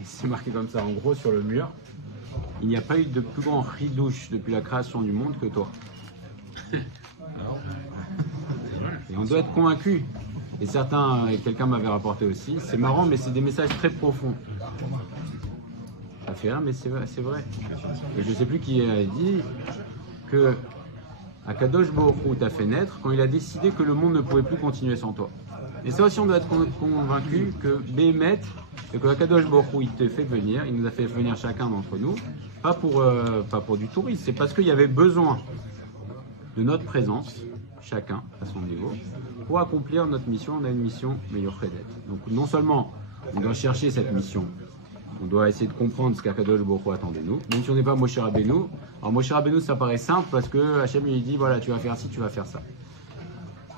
et c'est marqué comme ça en gros sur le mur, il n'y a pas eu de plus grand chidouche depuis la création du monde que toi. Et on doit être convaincu. Et certains, quelqu'un m'avait rapporté aussi, c'est marrant, mais c'est des messages très profonds. Ça fait rire, mais c'est vrai. Et je ne sais plus qui a dit que Akadosh Baruch Hu t'a fait naître quand il a décidé que le monde ne pouvait plus continuer sans toi. Et ça aussi, on doit être convaincu que Béhémet, et que Akadosh Baruch Hu, il te fait venir, il nous a fait venir chacun d'entre nous, pas pour du tourisme, c'est parce qu'il y avait besoin de notre présence, chacun à son niveau, pour accomplir notre mission. On a une mission meilleure Chedet. Donc non seulement on doit chercher cette mission, on doit essayer de comprendre ce qu'Akadosh Baruch Hu attend de nous, même si on n'est pas Moshe Rabbeinu. Alors Moshe Rabbeinu, ça paraît simple parce que Hachem il dit voilà, tu vas faire ci, tu vas faire ça.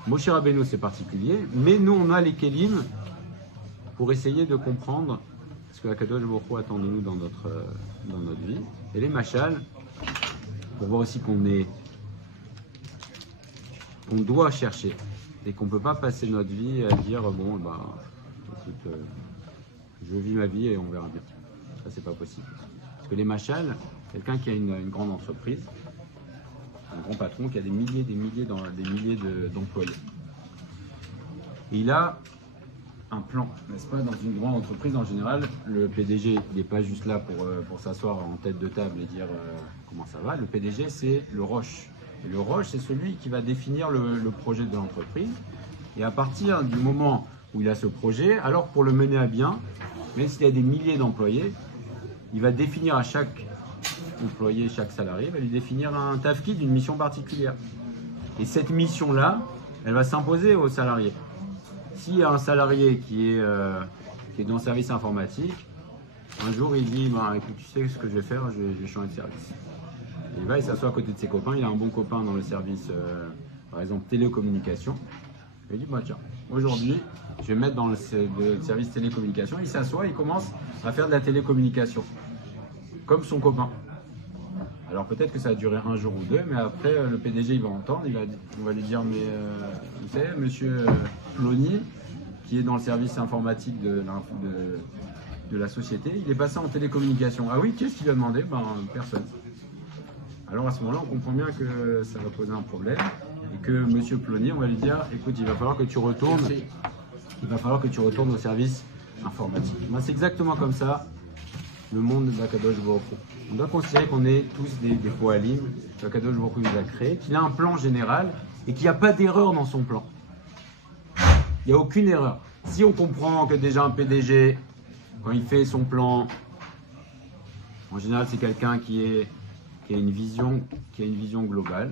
Moshe Rabbeinu c'est particulier, mais nous on a les kelim pour essayer de comprendre ce que Akadosh Baruch Hu attend de nous dans notre vie. Et les machal, pour voir aussi qu'on doit chercher et qu'on ne peut pas passer notre vie à dire bon bah écoute, je vis ma vie et on verra bien. Ça c'est pas possible. Parce que les machal, quelqu'un qui a une grande entreprise, un grand patron qui a des milliers d'employés. Et il a un plan, n'est-ce pas? Dans une grande entreprise en général, le PDG il n'est pas juste là pour s'asseoir en tête de table et dire comment ça va. Le PDG c'est le roche. Et le roche, c'est celui qui va définir le projet de l'entreprise. Et à partir du moment où il a ce projet, alors pour le mener à bien, même s'il y a des milliers d'employés, il va définir à chaque employé, chaque salarié, il va lui définir un tafkid, une mission particulière. Et cette mission-là, elle va s'imposer aux salariés. S'il y a un salarié qui est dans le service informatique, un jour il dit bah, écoute, tu sais ce que je vais faire, je vais changer de service. Il va, il s'assoit à côté de ses copains, il a un bon copain dans le service, par exemple, télécommunication. Il dit, bah tiens, aujourd'hui, je vais mettre dans le service télécommunication. Il s'assoit, il commence à faire de la télécommunication, comme son copain. Alors peut-être que ça va durer un jour ou deux, mais après, le PDG, il va entendre, on va lui dire, mais vous savez, monsieur Plony, qui est dans le service informatique de la société, il est passé en télécommunication. Ah oui, qu'est-ce qu'il a demandé? Ben, personne. Alors à ce moment-là, on comprend bien que ça va poser un problème et que Monsieur Plony, on va lui dire, écoute, il va falloir que tu retournes au service informatique. Ben, c'est exactement comme ça le monde d'Akadosh Baruch Hu. On doit considérer qu'on est tous des poalim qu'Akadosh Baruch Hu nous a créé, qu'il a un plan général et qu'il n'y a pas d'erreur dans son plan. Il n'y a aucune erreur. Si on comprend que déjà un PDG, quand il fait son plan, en général c'est quelqu'un qui a une vision globale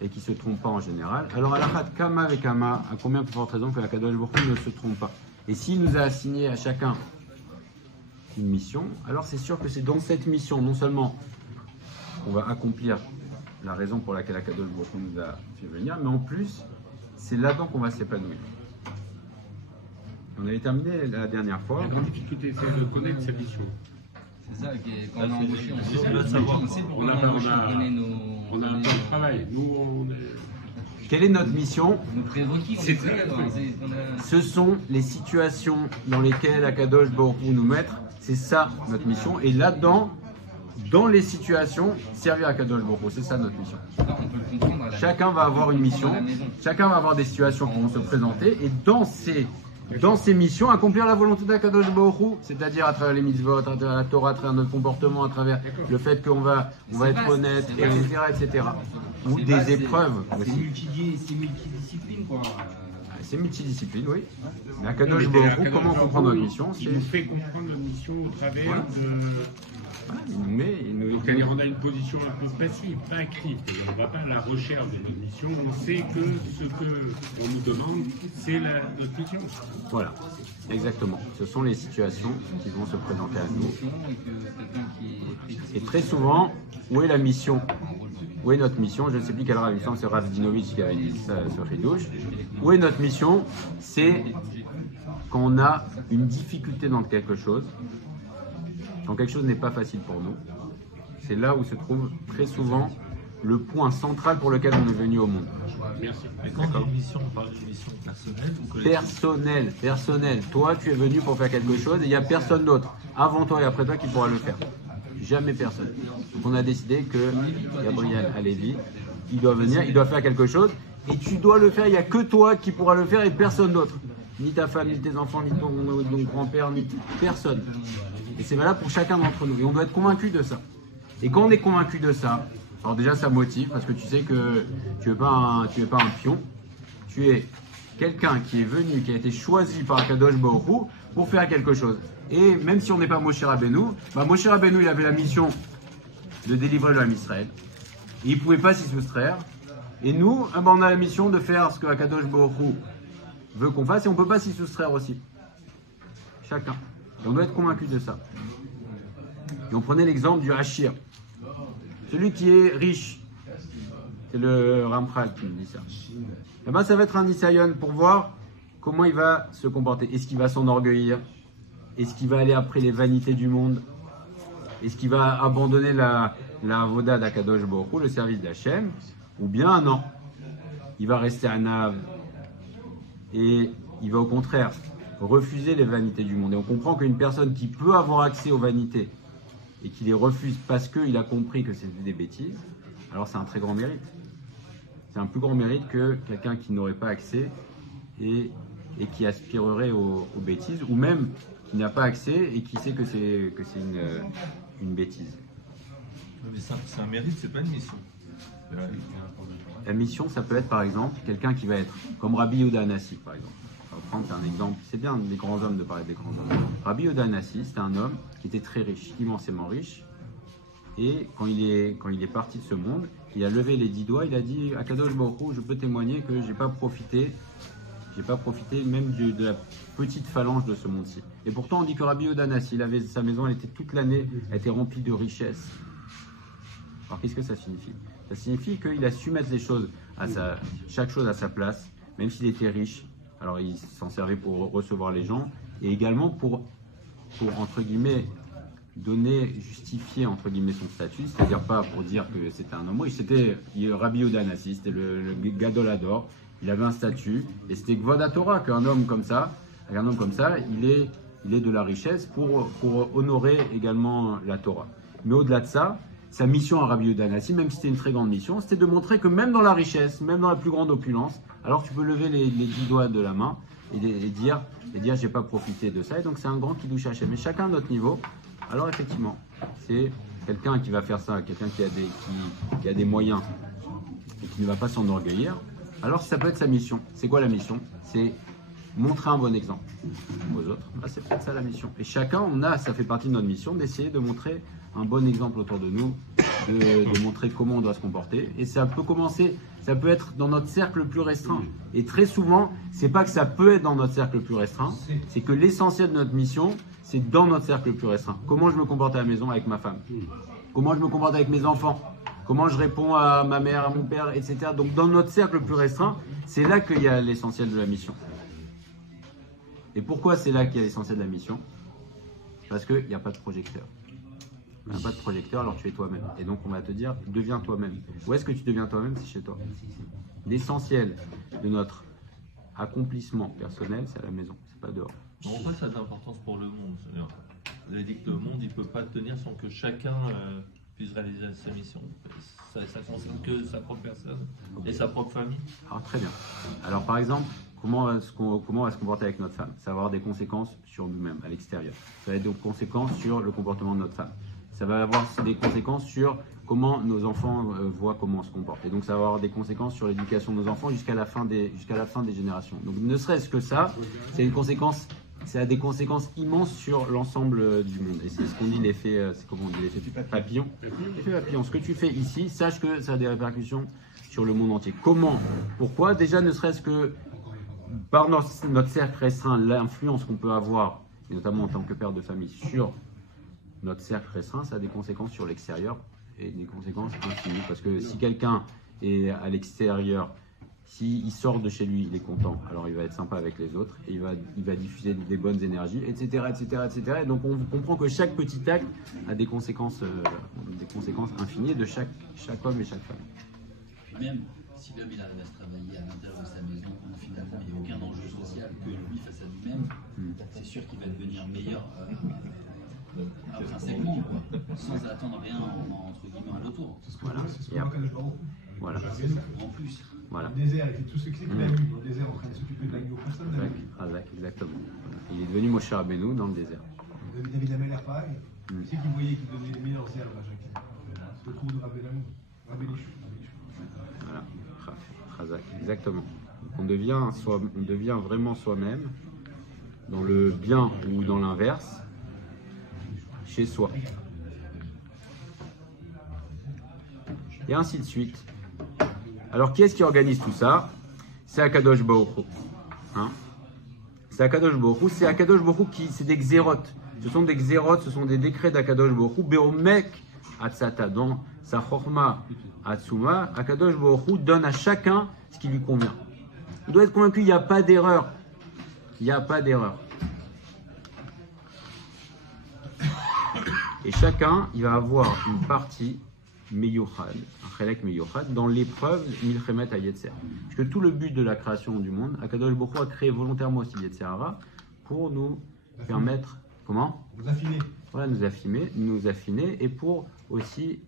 et qui ne se trompe pas en général. Alors, Alachat Kama avec Kama, à combien plus forte raison que la Kadosh Baruch Hu ne se trompe pas. Et s'il nous a assigné à chacun une mission, alors c'est sûr que c'est dans cette mission, non seulement on va accomplir la raison pour laquelle la Kadosh Baruch Hu nous a fait venir, mais en plus, c'est là-dedans qu'on va s'épanouir. On avait terminé la dernière fois. La grande difficulté, c'est de connaître sa mission. C'est ça, quand on a embauché, on sait on a un plan de travail. Nous, on est... Quelle est notre mission? Nos prérequis, ce sont les situations dans lesquelles Akadosh Baruch Hu nous met. C'est ça notre mission. Et là-dedans, dans les situations, servir Akadosh Baruch Hu. C'est ça notre mission. Chacun va avoir une mission. Chacun va avoir des situations qui vont se présenter. Et dans ces missions, accomplir la volonté d'Akadosh Baruch Hu, c'est-à-dire à travers les mitzvot, à travers la Torah, à travers notre comportement, à travers le fait qu'on va être honnête, etc. Ou des épreuves. C'est multidiscipline, quoi. C'est multidiscipline, oui. Mais Akadosh Baruch Hu, comment comprendre notre mission? Il nous fait comprendre notre mission au travers de... Voilà, il nous... Donc, on a une position un peu passive, pas active. On ne va pas à la recherche de notre mission. On sait que ce qu'on nous demande, c'est notre mission. Voilà, exactement. Ce sont les situations qui vont se présenter à nous. Et très souvent, où est la mission? Où est notre mission? Je ne sais plus quel Rav, il me semble que c'est Rav Dinovitch qui avait dit ça sur Chidouche. Où est notre mission? C'est quand on a une difficulté dans quelque chose, quand quelque chose n'est pas facile pour nous. C'est là où se trouve très souvent le point central pour lequel on est venu au monde. Merci. Et quand on a une mission, on parle d'une mission personnelle ou collective? Personnelle. Toi, tu es venu pour faire quelque chose et il n'y a personne d'autre. avant toi et après toi qui pourra le faire. Jamais personne. Donc on a décidé que Gabriel Alevi, il doit venir, il doit faire quelque chose, et tu dois le faire, il n'y a que toi qui pourra le faire et personne d'autre. Ni ta femme, ni tes enfants, ni ton grand-père, ni personne. Et c'est valable pour chacun d'entre nous. Et on doit être convaincu de ça. Et quand on est convaincu de ça, alors déjà ça motive, parce que tu sais que tu n'es pas un pion, tu es quelqu'un qui est venu, qui a été choisi par Akadosh Baruch Hu pour faire quelque chose. Et même si on n'est pas Moshe Rabbeinu, Moshe Rabbeinu il avait la mission de délivrer le Ham Israël. Et il ne pouvait pas s'y soustraire. Et nous, on a la mission de faire ce que Akadosh Baruch Hu veut qu'on fasse et on ne peut pas s'y soustraire aussi. Chacun. Et on doit être convaincu de ça. Et on prenait l'exemple du Hachir. Celui qui est riche. C'est le Ramchal qui me dit ça. Et ben, ça va être un Nisayon pour voir comment il va se comporter. Est-ce qu'il va s'enorgueillir? Est-ce qu'il va aller après les vanités du monde? Est-ce qu'il va abandonner la avoda d'Akadosh Baruch Hu, le service d'Hachem? Ou bien non, il va rester un ave et il va au contraire refuser les vanités du monde. Et on comprend qu'une personne qui peut avoir accès aux vanités et qui les refuse parce qu'il a compris que c'était des bêtises, alors c'est un très grand mérite. C'est un plus grand mérite que quelqu'un qui n'aurait pas accès et qui aspirerait aux bêtises, ou même qui n'a pas accès et qui sait que c'est une bêtise. Mais c'est un mérite, c'est pas une mission. La mission, ça peut être par exemple quelqu'un qui va être comme Rabbi Yehuda Hanassi, par exemple. On va prendre un exemple, c'est bien des grands hommes de parler des grands hommes. Rabbi Yehuda Hanassi, c'était un homme qui était très riche, immensément riche, et quand il est parti de ce monde, il a levé les 10 doigts, il a dit à Kadosh Baruch Hu, je peux témoigner que j'ai pas profité même de la petite phalange de ce monde-ci. Et pourtant, on dit que Rabbi Yehuda Hanassi, sa maison, elle était toute l'année, elle était remplie de richesses. Alors qu'est-ce que ça signifie? Ça signifie qu'il a su mettre les choses chaque chose à sa place, même s'il était riche. Alors il s'en servait pour recevoir les gens et également pour entre guillemets justifier entre guillemets son statut, c'est-à-dire pas pour dire que c'était un homme riche, c'était Rabbi Yehuda Hanassi, c'était le Gadol Hador, il avait un statut et c'était Kvod HaTorah qu'un homme comme ça, il est de la richesse pour honorer également la Torah. Mais au-delà de ça, sa mission à Rabbi Yehuda Hanassi, même si c'était une très grande mission, c'était de montrer que même dans la richesse, même dans la plus grande opulence, alors tu peux lever les 10 doigts de la main et dire j'ai pas profité de ça. Et donc c'est un grand Kiddush Hashem. Mais chacun à notre niveau, alors effectivement, c'est quelqu'un qui va faire ça, quelqu'un qui a des moyens et qui ne va pas s'enorgueillir. Alors ça peut être sa mission. C'est quoi la mission? C'est montrer un bon exemple aux autres. C'est peut-être ça la mission. Et chacun, ça fait partie de notre mission d'essayer de montrer un bon exemple autour de nous, de montrer comment on doit se comporter. Et ça peut commencer, ça peut être dans notre cercle le plus restreint. Et très souvent, c'est pas que ça peut être dans notre cercle le plus restreint, c'est que l'essentiel de notre mission, c'est dans notre cercle le plus restreint. Comment je me comporte à la maison avec ma femme? Comment je me comporte avec mes enfants? Comment je réponds à ma mère, à mon père, etc. Donc dans notre cercle le plus restreint, c'est là qu'il y a l'essentiel de la mission. Et pourquoi c'est là qu'il y a l'essentiel de la mission? Parce qu'il n'y a pas de projecteur. Il n'y a pas de projecteur, alors tu es toi-même. Et donc on va te dire, deviens toi-même. Où est-ce que tu deviens toi-même? C'est chez toi. L'essentiel de notre accomplissement personnel, c'est à la maison, c'est pas dehors. En fait, ça a de l'importance pour le monde. Vous avez dit que le monde, il ne peut pas tenir sans que chacun puisse réaliser sa mission. Ça concerne que sa propre personne et sa propre famille. Alors très bien. Alors par exemple, comment on va se comporter avec notre femme? Ça va avoir des conséquences sur nous-mêmes, à l'extérieur. Ça va être des conséquences sur le comportement de notre femme. Ça va avoir des conséquences sur comment nos enfants voient comment on se comporte. Et donc ça va avoir des conséquences sur l'éducation de nos enfants jusqu'à la fin des générations. Donc ne serait-ce que ça, ça a des conséquences immenses sur l'ensemble du monde. Et c'est ce qu'on dit l'effet papillon. L'effet papillon. Ce que tu fais ici, sache que ça a des répercussions sur le monde entier. Comment? Pourquoi? Déjà ne serait-ce que par notre cercle restreint, l'influence qu'on peut avoir, et notamment en tant que père de famille, sur notre cercle restreint, ça a des conséquences sur l'extérieur et des conséquences infinies. Parce que si quelqu'un est à l'extérieur, s'il sort de chez lui, il est content, alors il va être sympa avec les autres et il va diffuser des bonnes énergies, etc., etc., etc. Et donc on comprend que chaque petit acte a des conséquences infinies de chaque homme et chaque femme. Puis même si l'homme il arrive à se travailler à l'intérieur de sa maison, où finalement il n'y a aucun enjeu social que lui face à lui-même, c'est sûr qu'il va devenir meilleur sans attendre rien entre guillemets en retour. C'est ce que Voilà. c'est ce Et qu'on après- appelle le Baruch. Voilà. En plus, Voilà. Le désert, il fait tout ce qui c'est qu'il a vu au désert en train de s'occuper de l'agneau. Personne n'a vu. Razak, exactement. Voilà. Il est devenu Moshe Rabbeinu dans le désert. David Ameller, pareil. Mm. C'est qui voyait qu'il donnait les meilleures herbes à chacun. C'est le trou de Rabbeinu. Voilà. Razak, exactement. On devient vraiment soi-même, dans le bien ou dans l'inverse, chez soi. Et ainsi de suite. Alors, qui est-ce qui organise tout ça? C'est Akadosh Baruch Hu. Hein? C'est Akadosh Baruch Hu. C'est Akadosh Baruch Hu qui, c'est des xérotes. Ce sont des xérotes, ce sont des décrets d'Akadosh Baruch Hu. Beomek Atzata, dans sa Chorma Atsuma, Akadosh Baruch Hu donne à chacun ce qui lui convient. Il doit être convaincu, il n'y a pas d'erreur. Il n'y a pas d'erreur. Et chacun, il va avoir une partie Meyuchad, un Chelek Meyuchad, dans l'épreuve Milchemet HaYetzer. Parce que tout le but de la création du monde, Akadosh Baruch Hu a créé volontairement aussi Yetzer Hara pour nous permettre, comment? Vous affinez. Voilà, nous affiner et pour aussi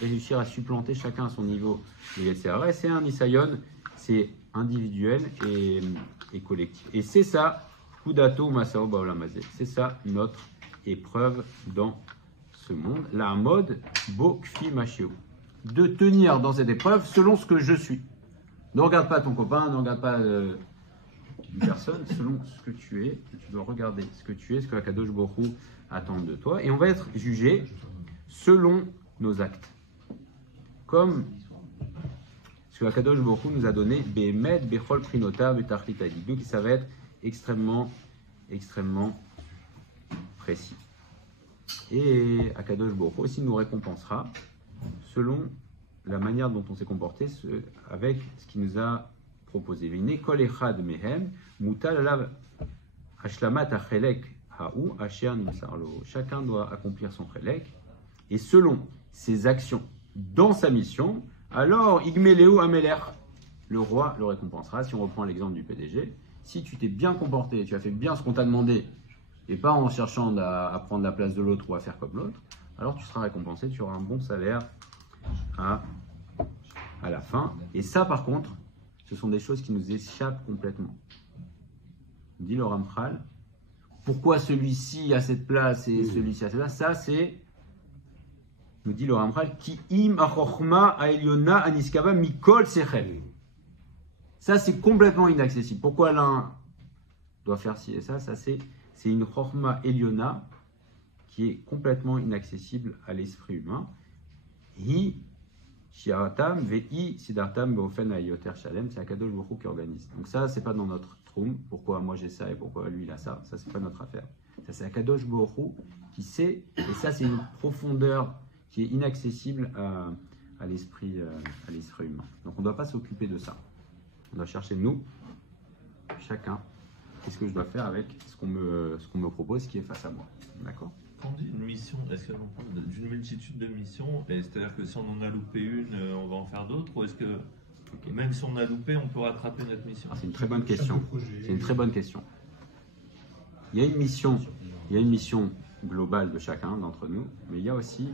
réussir à supplanter chacun à son niveau de Yetzer Hara. Et c'est un Nisayon, c'est individuel et collectif. Et c'est ça, Kudato Masao Baolamazé. C'est ça notre épreuve dans ce monde. La mode Bo Kfi Machio. De tenir dans cette épreuve selon ce que je suis. Ne regarde pas ton copain, ne regarde pas une personne, selon ce que tu es. Tu dois regarder ce que tu es, ce que Akadosh Baruch Hu attend de toi. Et on va être jugé selon nos actes. Comme ce que Akadosh Baruch Hu nous a donné, Behemet, Bechol Prinota, Betachlit Agidou, qui ça va être extrêmement précis. Et Akadosh Baruch Hu aussi nous récompensera selon la manière dont on s'est comporté avec ce qu'il nous a proposé. Vine kol echad mehem mutal alav hashlamat hachelek ha'u asher nimsar lo. Chacun doit accomplir son chelek et selon ses actions dans sa mission, alors Igmeleu Ameler, le roi le récompensera. Si on reprend l'exemple du PDG, si tu t'es bien comporté, tu as fait bien ce qu'on t'a demandé, et pas en cherchant à prendre la place de l'autre ou à faire comme l'autre, alors tu seras récompensé, tu auras un bon salaire à la fin. Et ça, par contre, ce sont des choses qui nous échappent complètement. Dit le Ramchal, pourquoi celui-ci a cette place et celui-ci a cette place? Ça, c'est, nous dit le Ramchal, Ki im achochma aeliona aniskava mikol sechel. Ça, c'est complètement inaccessible. Pourquoi l'un doit faire ci et ça? Ça, c'est une Chorma Eliona qui est complètement inaccessible à l'esprit humain. Hi shiaratam ve'i sidartam beofen ayoter shalem. C'est Akadosh Baruch Hu qui organise. Donc ça, c'est pas dans notre troum. Pourquoi moi j'ai ça et pourquoi lui il a ça? Ça, c'est pas notre affaire. Ça, c'est Akadosh Baruch Hu qui sait. Et ça, c'est une profondeur qui est inaccessible à l'esprit humain. Donc on ne doit pas s'occuper de ça. On doit chercher nous, chacun, qu'est-ce que je dois faire avec ce qu'on me propose, ce qui est face à moi. D'accord? Quand on dit une mission, est-ce qu'on parle d'une multitude de missions? C'est-à-dire que si on en a loupé une, on va en faire d'autres? Ou est-ce que même si on a loupé, on peut rattraper notre mission? C'est une très bonne question. C'est une très bonne question. Il y a une mission globale de chacun d'entre nous, mais il y a aussi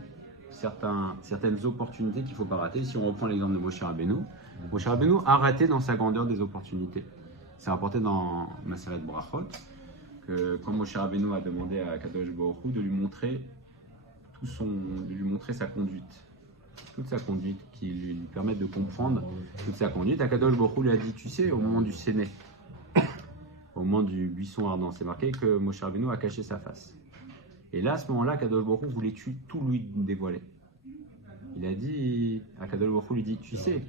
certaines opportunités qu'il ne faut pas rater. Si on reprend l'exemple de Moshe Rabbeinu, Moshe Rabbeinu a raté dans sa grandeur des opportunités. C'est rapporté dans Maseret Brachot que quand Moshe Rabbeinu a demandé à Kadosh Baruch Hu de lui montrer sa conduite, toute sa conduite, qui lui permette de comprendre toute sa conduite. Kadosh Baruch Hu lui a dit, tu sais, au moment du Séné, au moment du buisson ardent, c'est marqué que Moshe Rabbeinu a caché sa face. Et là, à ce moment-là, Kadosh Baruch Hu voulait tout lui dévoiler. Il a dit, Kadosh Baruch Hu lui dit, tu sais,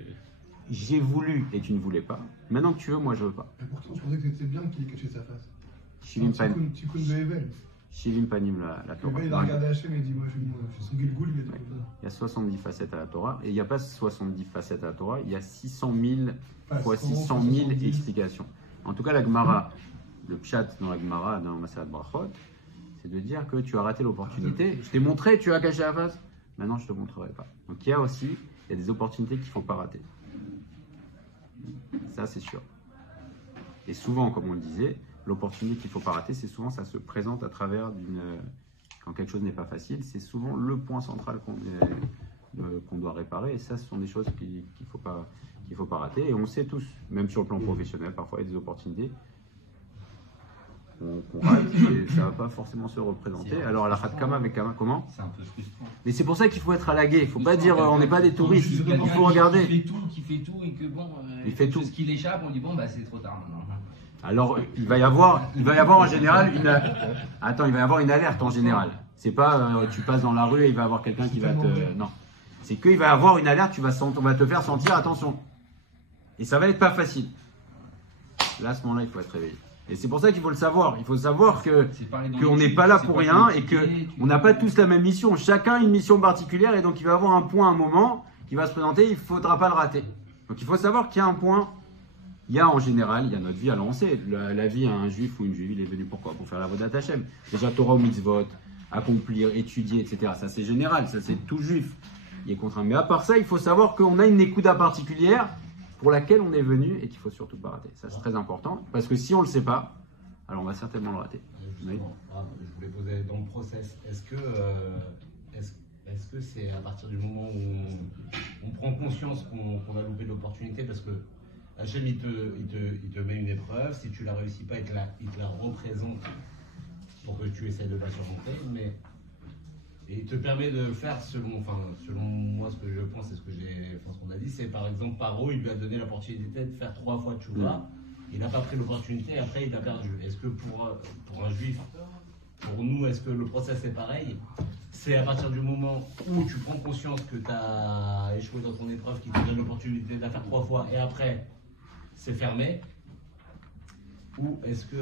j'ai voulu et tu ne voulais pas. Maintenant que tu veux, moi je veux pas. Et pourtant, je pensais que c'était bien qu'il ait caché sa face. Shivim Panim, Tikkun Be'evel. Shivim Panim, la Torah. Il a regardé Hachem et il dit, moi je suis son Gilgoul, il est comme ça. Il y a 70 facettes à la Torah. Et il n'y a pas 70 facettes à la Torah, il y a 600 000 fois 600 000 explications. En tout cas, la Gemara, le pshat dans la Gemara, dans Maseret Brachot, c'est de dire que tu as raté l'opportunité. Je t'ai montré, tu as caché la face. Maintenant, je ne te montrerai pas. Donc il y a des opportunités qu'il ne faut pas rater. Ça, c'est sûr. Et souvent, comme on le disait, l'opportunité qu'il ne faut pas rater, c'est souvent ça se présente à travers quand quelque chose n'est pas facile, c'est souvent le point central qu'on doit réparer. Et ça, ce sont des choses qu'il ne faut pas rater. Et on sait tous, même sur le plan professionnel, parfois il y a des opportunités qu'on rate et ça ne va pas forcément se représenter. Alors à la Khatkama avec Kama, comment? C'est un peu frustrant. Mais c'est pour ça qu'il faut être à la guet. Il ne faut pas dire on n'est pas des touristes. Il faut regarder. Qui fait tout et que bon, Il fait tout. ce qui l'échappe, on dit bon, bah c'est trop tard maintenant. Alors, il va y avoir en général il va y avoir une alerte en général. C'est pas tu passes dans la rue et il va y avoir quelqu'un qui va te. Non. C'est qu'il va y avoir une alerte, on va te faire sentir attention. Et ça va être pas facile. Là, à ce moment-là, il faut être réveillé. Et c'est pour ça qu'il faut le savoir. Il faut savoir qu'on n'est pas là pour rien et qu'on n'a pas tous la même mission. Chacun a une mission particulière et donc il va y avoir un point, un moment qui va se présenter. Il ne faudra pas le rater. Donc il faut savoir qu'il y a un point. Il y a en général, il y a notre vie. Alors on sait, la vie à un juif ou une juive, il est venu pourquoi? Pour faire la Avodat Hashem. Déjà Torah ou mitzvot, accomplir, étudier, etc. Ça c'est général, ça c'est tout juif. Il est contraint. Mais à part ça, il faut savoir qu'on a une écoute particulière pour laquelle on est venu et qu'il faut surtout pas rater. Ça c'est très important parce que si on le sait pas, alors on va certainement le rater. Oui. Je voulais poser dans le process, est-ce que c'est à partir du moment où on prend conscience qu'on a loupé l'opportunité parce que Hachem il te met une épreuve, si tu la réussis pas, il te la représente pour que tu essaies de la surmonter, et il te permet de faire selon moi ce que je pense et ce qu'on a dit, c'est par exemple Paro, il lui a donné l'opportunité de faire 3 fois tchouva, il n'a pas pris l'opportunité et après il a perdu. Est-ce que pour un juif, pour nous, est-ce que le process est pareil? C'est à partir du moment où tu prends conscience que tu as échoué dans ton épreuve qui te donne l'opportunité de la faire 3 fois et après c'est fermé? Ou est-ce que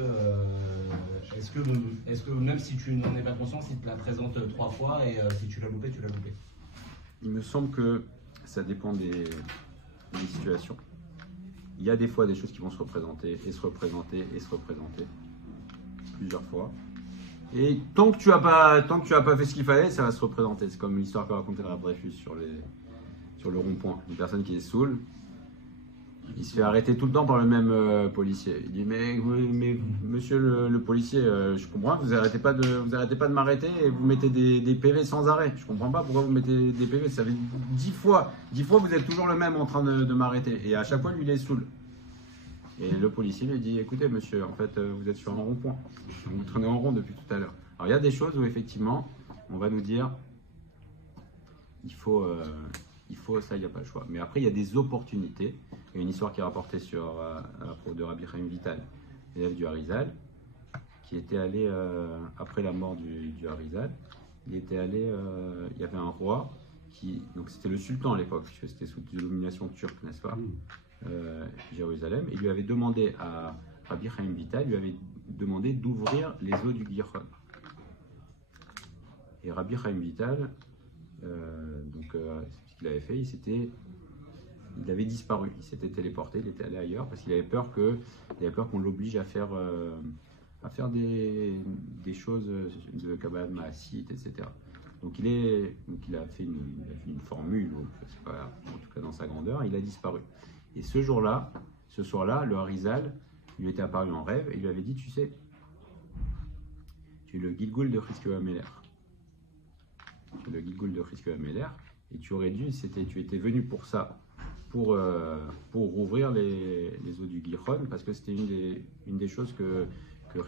même si tu n'en es pas conscient, il te la présente 3 fois et si tu l'as loupé, tu l'as loupé? Il me semble que ça dépend des situations. Il y a des fois des choses qui vont se représenter et se représenter et se représenter plusieurs fois. Et tant que tu as pas fait ce qu'il fallait, ça va se représenter. C'est comme l'histoire que racontait le Rav Dreyfus sur le rond-point. Une personne qui est saoule, il se fait arrêter tout le temps par le même policier. Il dit mais monsieur le policier, je comprends, vous arrêtez pas de m'arrêter et vous mettez des PV sans arrêt. Je comprends pas pourquoi vous mettez des PV. Ça fait 10 fois vous êtes toujours le même en train de m'arrêter. Et à chaque fois lui il est saoul. Et le policier lui dit écoutez monsieur, en fait vous êtes sur un rond-point. Vous tournez en rond depuis tout à l'heure. Alors il y a des choses où effectivement on va nous dire il faut ça, il n'y a pas le choix. Mais après, il y a des opportunités. Il y a une histoire qui est rapportée à propos de Rabbi Chaim Vital, élève du Harizal, qui était allé, après la mort du Harizal, il était allé, il y avait un roi, donc c'était le sultan à l'époque, puisque c'était sous domination turque, n'est-ce pas, Jérusalem, et il lui avait demandé à Rabbi Chaim Vital, il lui avait demandé d'ouvrir les eaux du Gihon. Et Rabbi Chaim Vital, ce qu'il avait fait, il avait disparu, il s'était téléporté, il était allé ailleurs parce qu'il avait peur qu'on l'oblige à faire des choses de Kabbalah Maasit, etc. Donc il a fait une formule, pas, en tout cas dans sa grandeur, il a disparu. Et ce soir-là, le Harizal lui était apparu en rêve et il lui avait dit, tu sais, tu es le Gilgul de Chizkiyahu Hamelech. Tu es le Gilgul de Chizkiyahu Hamelech. Et tu étais venu pour ça, pour rouvrir les eaux du Gihon, parce que c'était une des choses que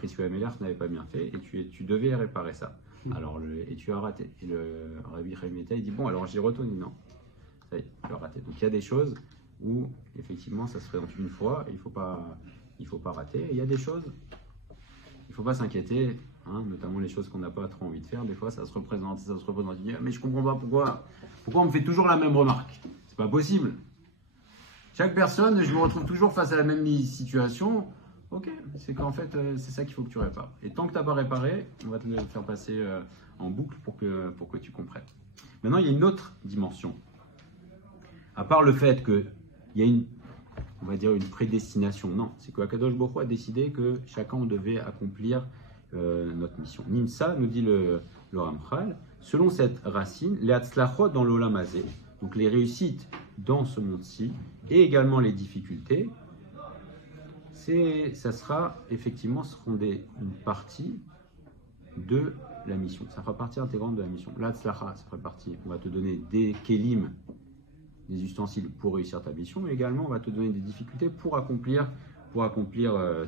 Chizkiyahu Hamelech n'avait pas bien fait, et tu devais réparer ça. Alors, et tu as raté. Et le Rabbi Chaim Vital, il dit, bon, alors j'y retourne. Non, ça y est, tu as raté. Donc il y a des choses où, effectivement, ça se présente une fois, et il faut pas rater. Et il y a des choses, il ne faut pas s'inquiéter, hein, notamment les choses qu'on n'a pas trop envie de faire. Des fois, ça se représente. Il dit, mais je comprends pas pourquoi on me fait toujours la même remarque. C'est pas possible. Chaque personne, je me retrouve toujours face à la même situation. Ok, c'est qu'en fait, c'est ça qu'il faut que tu répares. Et tant que tu n'as pas réparé, on va te le faire passer en boucle pour que tu comprennes. Maintenant, il y a une autre dimension. À part le fait qu'il y a on va dire une prédestination. Non, c'est que Akadosh Baruch Hu a décidé que chacun on devait accomplir notre mission. Nimsa, nous dit le Ramchal, selon cette racine, les Hatzlachot dans l'Olam Hazé, donc les réussites dans ce monde-ci, et également les difficultés, seront une partie de la mission. Ça fera partie intégrante de la mission. La tzlacha, ça fera partie. On va te donner des kelim, des ustensiles pour réussir ta mission, mais également on va te donner des difficultés pour accomplir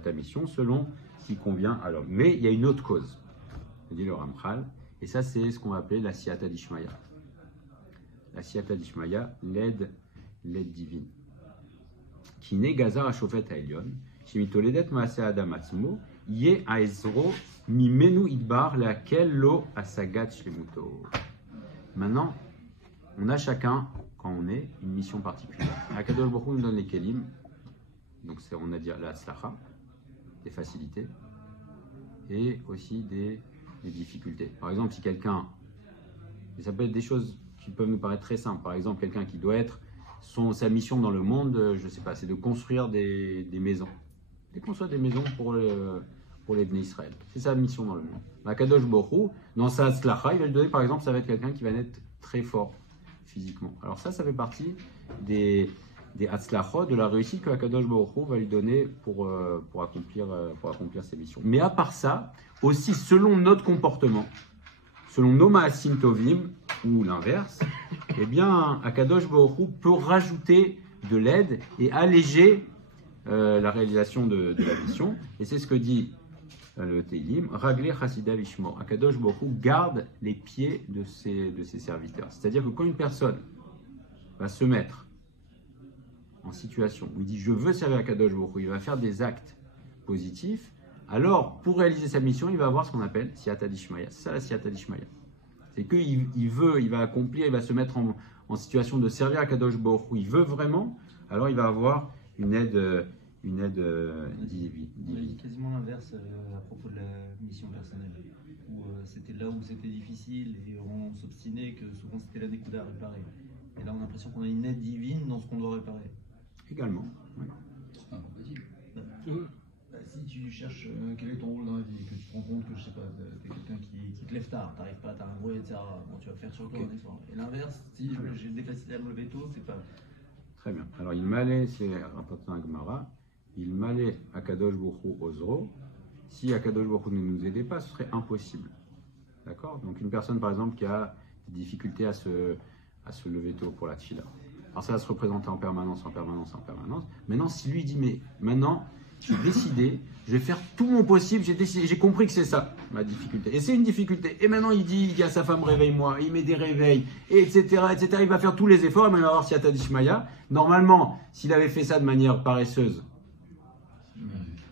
ta mission selon ce qui convient à l'homme. Mais il y a une autre cause, dit le Ramchal, et ça c'est ce qu'on va appeler la siyata d'Ishmaya. La siyata d'Ishmaya, l'aide divine. Qui n'est gazar à chofet à Elion, shemitoledet maase adam atzmo, yé a ezro mimenu idbar laquelle lo asagat shlemuto. Maintenant, on a chacun, quand on est, une mission particulière. Akadosh Baruch Hu nous donne les kelim, donc on a dit la slacha, des facilités, et aussi des difficultés. Par exemple, si quelqu'un, et ça peut être des choses qui peuvent nous paraître très simples, par exemple, quelqu'un qui doit être, sa mission dans le monde, je ne sais pas, c'est de construire des maisons. De construire des maisons pour les Bnei Israël. C'est sa mission dans le monde. Akadosh Baruch Hu, dans sa slacha, il va lui donner, par exemple, ça va être quelqu'un qui va être très fort physiquement. Alors ça fait partie des hatzlachot, de la réussite que Akadosh Baruch Hu va lui donner pour accomplir ses missions. Mais à part ça, aussi selon notre comportement, selon nos ma'asim tovim, ou l'inverse, eh bien, Akadosh Baruch Hu peut rajouter de l'aide et alléger la réalisation de la mission. Et c'est ce que dit le Teilim, Raglé Chassidav Ishmo. Akadosh Baruch Hu garde les pieds de ses serviteurs. C'est-à-dire que quand une personne va se mettre en situation où il dit je veux servir Akadosh Baruch Hu, il va faire des actes positifs, alors pour réaliser sa mission, il va avoir ce qu'on appelle Siyata d'Ishmaya. C'est ça la Siyata d'Ishmaya. C'est qu'il va accomplir, il va se mettre en situation de servir Akadosh Baruch Hu. Il veut vraiment, alors il va avoir une aide divine. Quasiment l'inverse à propos de la mission personnelle, où c'était là où c'était difficile et on s'obstinait que souvent c'était la découda à réparer. Et là on a l'impression qu'on a une aide divine dans ce qu'on doit réparer. Également. Oui. C'est incompatible. Si tu cherches quel est ton rôle dans la vie, que tu te rends compte que je sais pas, t'es quelqu'un qui te lève tard, t'arrives pas, t'as un bruit, etc. Bon, tu vas faire sur toi un effort. Et l'inverse, si j'ai des facilités à me lever tôt, c'est pas. Très bien. Alors il m'allait, c'est rapporté dans Gemara, il m'allait Akadosh Baruch Hu Ozro. Si Akadosh Baruch Hu ne nous aidait pas, ce serait impossible. D'accord? Donc une personne par exemple qui a des difficultés à se lever tôt pour la tfila. Alors ça va se représenter en permanence. Maintenant, si lui dit mais maintenant j'ai décidé, je vais faire tout mon possible, j'ai compris que c'est ça ma difficulté. Et c'est une difficulté. Et maintenant il dit à sa femme réveille-moi, il met des réveils, etc. Il va faire tous les efforts, et il va avoir Siyata d'Ishmaya. Normalement, s'il avait fait ça de manière paresseuse,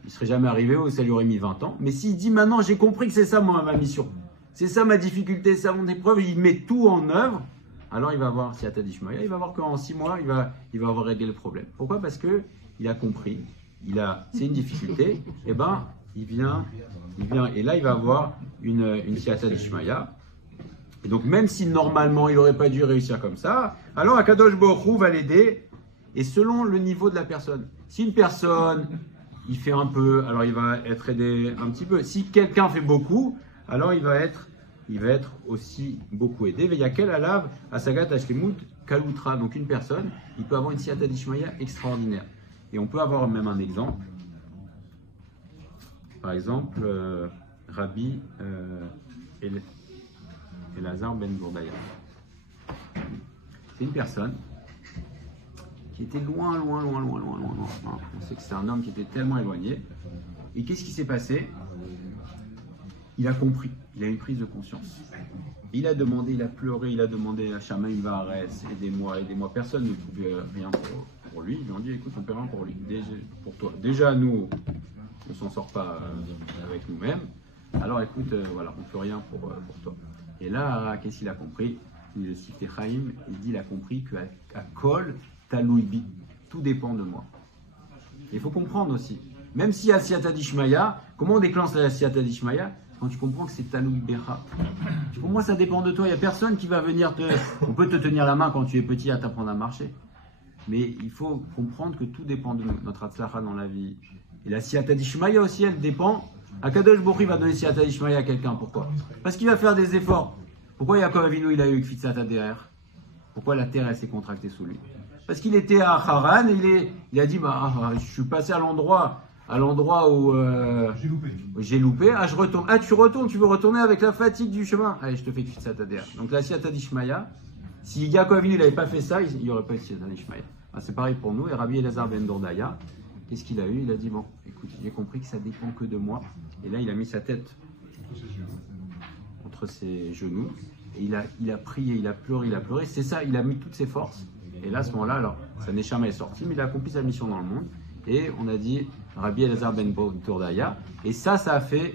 il serait jamais arrivé ou ça lui aurait mis 20 ans. Mais s'il dit maintenant j'ai compris que c'est ça ma mission, c'est ça ma difficulté, c'est ça mon épreuve, il met tout en œuvre, alors il va avoir Siyata d'Ishmaya, il va voir qu'en 6 mois, il va avoir réglé le problème. Pourquoi? Parce que il a compris. C'est une difficulté, et ben il vient, et là il va avoir une Siyata d'Ishmaya. Et donc même si normalement il n'aurait pas dû réussir comme ça, alors Akadosh Baruch Hu va l'aider, et selon le niveau de la personne. Si une personne, il fait un peu, alors il va être aidé un petit peu. Si quelqu'un fait beaucoup, alors il va être aussi beaucoup aidé. Veyakel alav asagat ashlemut kalutra. Donc une personne, il peut avoir une Siyata d'Ishmaya extraordinaire. Et on peut avoir même un exemple. Par exemple, Rabbi Elazar ben Bourdaya. C'est une personne qui était loin. On sait que c'est un homme qui était tellement éloigné. Et qu'est-ce qui s'est passé? Il a compris, il a une prise de conscience. Il a demandé, il a pleuré, il a demandé à Shamaim Vaharetz, aidez-moi. Personne ne pouvait rien pour lui. Ils lui ont dit, écoute, on peut rien pour lui, pour toi. Déjà, nous, on s'en sort pas avec nous-mêmes. Alors écoute, voilà, on ne peut rien pour toi. Et là, qu'est-ce qu'il a compris? Le Sifte Chaim, il a compris qu'à Kol, Talouibi, tout dépend de moi. Il faut comprendre aussi. Même s'il y a Siyata d'Ishmaya, comment on déclenche la Siyata d'Ishmaya? Quand tu comprends que c'est Taloui Becha. Pour moi, ça dépend de toi. Il n'y a personne qui va venir On peut te tenir la main quand tu es petit à t'apprendre à marcher. Mais il faut comprendre que tout dépend de notre Hatzlacha dans la vie. Et la Siyata d'Ishmaya aussi, elle dépend. Akadosh Baruch Hu va donner Siyata d'Ishmaya à quelqu'un. Pourquoi? Parce qu'il va faire des efforts. Pourquoi Yaakov Avinu, il a eu Kfitzat derrière? Pourquoi la terre, elle s'est contractée sous lui? Parce qu'il était à Haran et il a dit, je suis passé à l'endroit à l'endroit où J'ai loupé. j'ai loupé. Ah, je retourne. Ah, tu retournes, tu veux retourner avec la fatigue du chemin. Allez, je te fais Kfitsat Adher. Donc la Siyata d'Ishmaïa, si Yaakov Avinu n'avait pas fait ça, il n'y aurait pas eu Siyata d'Ishmaïa. Ah, c'est pareil pour nous. Et Rabbi Elazar ben Dordaya, qu'est-ce qu'il a eu? Il a dit, bon, écoute, j'ai compris que ça dépend que de moi. Et là, il a mis sa tête entre ses genoux. Et il a prié, il a pleuré. C'est ça, il a mis toutes ses forces. Et là, à ce moment-là, alors, sa Neshama est sortie, mais il a accompli sa mission dans le monde. Et on a dit Rabbi Elazar ben Dordaya. Et ça a fait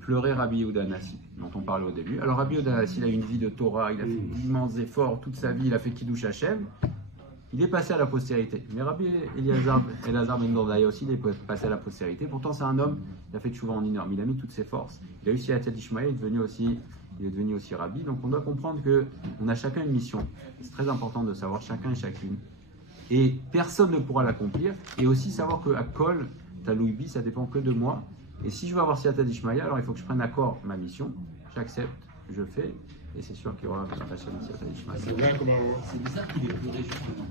pleurer Rabbi Yehuda Hanassi, dont on parlait au début. Alors, Rabbi Yehuda Hanassi, il a eu une vie de Torah, il a fait d'immenses efforts toute sa vie, il a fait Kiddush Hashem. Il est passé à la postérité. Mais Rabbi Elazar ben Dordaya aussi, il est passé à la postérité. Pourtant, c'est un homme, il a fait Tchouva en énorme, il a mis toutes ses forces. Il a eu Siyata d'Ishmaïa, il est devenu aussi Rabbi. Donc, on doit comprendre qu'on a chacun une mission. C'est très important de savoir chacun et chacune. Et personne ne pourra l'accomplir. Et aussi savoir qu'à Kol, Talouibi, ça dépend que de moi. Et si je veux avoir Siyata d'Ishmaïa, alors il faut que je prenne à corps ma mission. J'accepte, je fais. Et c'est sûr qu'il y aura la Siyata d'Ishmaïa. C'est vrai comment. C'est bizarre qu'il ait pleuré justement.